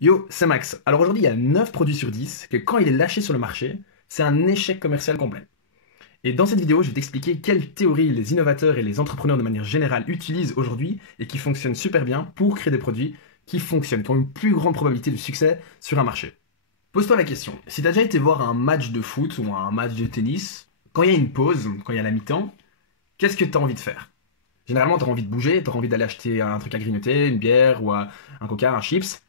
Yo, c'est Max. Alors aujourd'hui, il y a 9 produits sur 10 que quand il est lâché sur le marché, c'est un échec commercial complet. Et dans cette vidéo, je vais t'expliquer quelles théories les innovateurs et les entrepreneurs de manière générale utilisent aujourd'hui et qui fonctionnent super bien pour créer des produits qui fonctionnent, qui ont une plus grande probabilité de succès sur un marché. Pose-toi la question, si tu as déjà été voir un match de foot ou un match de tennis, quand il y a une pause, quand il y a la mi-temps, qu'est-ce que tu as envie de faire? Généralement, tu as envie de bouger, tu as envie d'aller acheter un truc à grignoter, une bière ou un coca, un chips.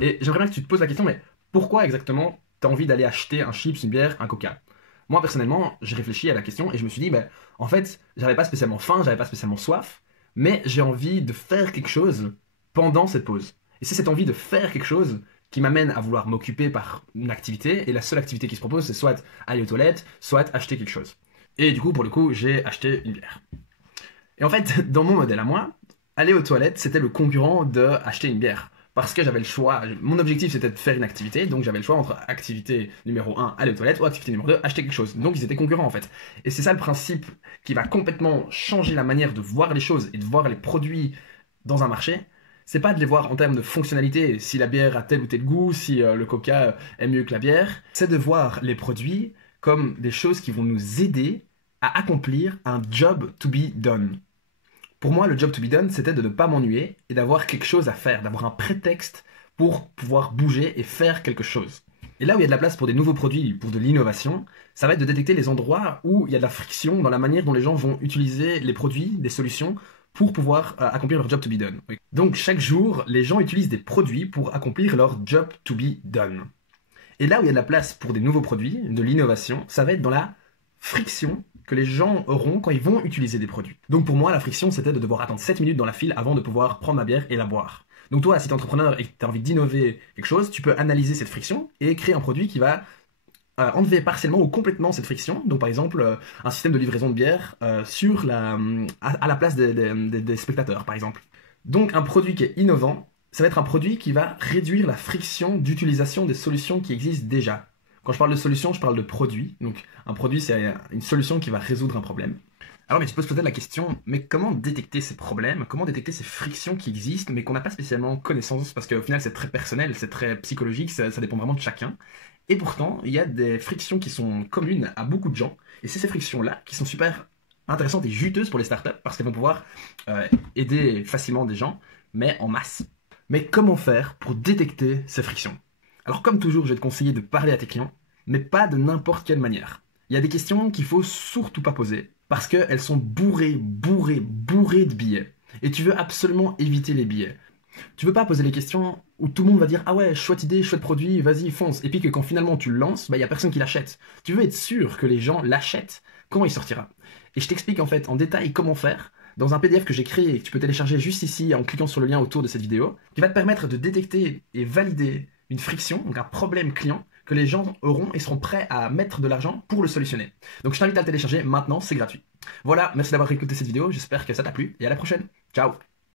Et j'aimerais bien que tu te poses la question, mais pourquoi exactement tu as envie d'aller acheter un chips, une bière, un coca? Moi, personnellement, j'ai réfléchi à la question et je me suis dit, ben, en fait, j'avais pas spécialement faim, j'avais pas spécialement soif, mais j'ai envie de faire quelque chose pendant cette pause. Et c'est cette envie de faire quelque chose qui m'amène à vouloir m'occuper par une activité, et la seule activité qui se propose, c'est soit aller aux toilettes, soit acheter quelque chose. Et du coup, pour le coup, j'ai acheté une bière. Et en fait, dans mon modèle à moi, aller aux toilettes, c'était le concurrent de acheter une bière. Parce que j'avais le choix. Mon objectif, c'était de faire une activité. Donc, j'avais le choix entre activité numéro 1, aller aux toilettes, ou activité numéro 2, acheter quelque chose. Donc, ils étaient concurrents, en fait. Et c'est ça le principe qui va complètement changer la manière de voir les choses et de voir les produits dans un marché. C'est pas de les voir en termes de fonctionnalité, si la bière a tel ou tel goût, si le coca est mieux que la bière. C'est de voir les produits comme des choses qui vont nous aider à accomplir un job to be done. Pour moi, le job to be done, c'était de ne pas m'ennuyer et d'avoir quelque chose à faire, d'avoir un prétexte pour pouvoir bouger et faire quelque chose. Et là où il y a de la place pour des nouveaux produits, pour de l'innovation, ça va être de détecter les endroits où il y a de la friction dans la manière dont les gens vont utiliser les produits, des solutions, pour pouvoir accomplir leur job to be done. Oui. Donc chaque jour, les gens utilisent des produits pour accomplir leur job to be done. Et là où il y a de la place pour des nouveaux produits, de l'innovation, ça va être dans la friction que les gens auront quand ils vont utiliser des produits. Donc pour moi, la friction, c'était de devoir attendre 7 minutes dans la file avant de pouvoir prendre ma bière et la boire. Donc toi, si tu es entrepreneur et que tu as envie d'innover quelque chose, tu peux analyser cette friction et créer un produit qui va enlever partiellement ou complètement cette friction. Donc par exemple, un système de livraison de bière à la place des spectateurs, par exemple. Donc un produit qui est innovant, ça va être un produit qui va réduire la friction d'utilisation des solutions qui existent déjà. Quand je parle de solution, je parle de produit. Donc un produit, c'est une solution qui va résoudre un problème. Alors mais tu peux se poser la question, mais comment détecter ces problèmes? Comment détecter ces frictions qui existent, mais qu'on n'a pas spécialement connaissance? Parce qu'au final, c'est très personnel, c'est très psychologique, ça dépend vraiment de chacun. Et pourtant, il y a des frictions qui sont communes à beaucoup de gens. Et c'est ces frictions-là qui sont super intéressantes et juteuses pour les startups, parce qu'elles vont pouvoir aider facilement des gens, mais en masse. Mais comment faire pour détecter ces frictions? Alors comme toujours, je vais te conseiller de parler à tes clients, mais pas de n'importe quelle manière. Il y a des questions qu'il faut surtout pas poser, parce qu'elles sont bourrées de billets. Et tu veux absolument éviter les billets. Tu veux pas poser les questions où tout le monde va dire ah ouais, chouette idée, chouette produit, vas-y, fonce. Et puis que quand finalement tu le lances, il y a personne qui l'achète. Tu veux être sûr que les gens l'achètent quand il sortira. Et je t'explique en fait en détail comment faire dans un PDF que j'ai créé et que tu peux télécharger juste ici en cliquant sur le lien autour de cette vidéo, qui va te permettre de détecter et valider une friction, donc un problème client, que les gens auront et seront prêts à mettre de l'argent pour le solutionner. Donc je t'invite à le télécharger maintenant, c'est gratuit. Voilà, merci d'avoir écouté cette vidéo, j'espère que ça t'a plu et à la prochaine. Ciao!